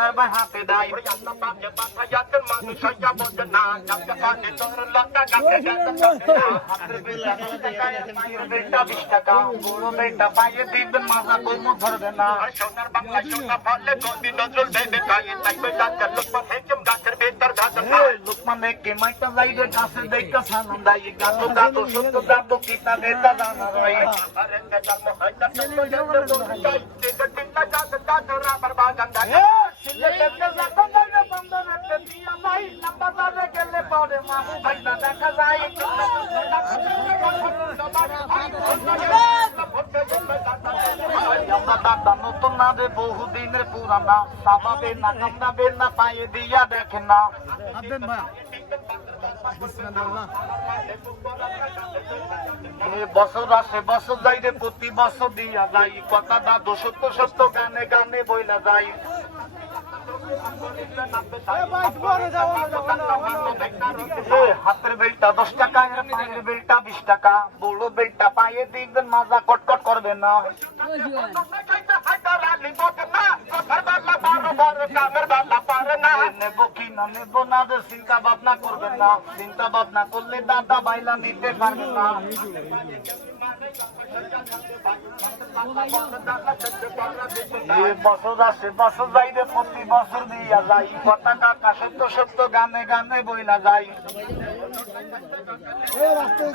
នៅបានហាទេដៃប្រយ័ត្នតាមយ៉ាងបានថាយ៉ាងគិតមកនឹងឆាយបោចនាចាប់ចាប់បានទៅរលកកាកាកាកាអត្រវិលកាកាយវិតាវិស្តកាគូរនៃតបាយទីបិនមកសាពុំភរដនាអជនបងឡាជនផលកូនពីនរលបេបកាយតៃបដាកលុកបហេចំដាករបេតរដាតលុកមនេកេមៃតឡៃដកាសដៃកសានដៃកាលុដាទុសុតដាបុគីតានេតាដានរៃអរិនកកម្មហៃតតលុយដលុយតៃទីកទីណាកាសដា দেখা যায়। নতুন না রে বহুদিনের পুরানা সাবাবে না কামড়াবে না পায়ে দিয়া দেখেন না বছর আসে বছর যাই রে প্রতি বছর দিয়া যাই কথা দাদু সত্য সত্য গানে গানে বইলা যাই হাতের বেলটা দশ টাকা পায়ের বেলটা বিশ টাকা। বড় বেলটা পায়ে দেখবেন মাজা কটকট করবে না। কামের কি না নেব না যে চিন্তা ভাবনা করবেন না। চিন্তা ভাবনা করলে দাদা বাইলা নিতে পারবেন না। বছর আসে বছর যাইবে প্রতি বছর দিয়া যাই। পতাকা কা সত্য সত্য গানে গানে বইলা যাই। রাস্তায়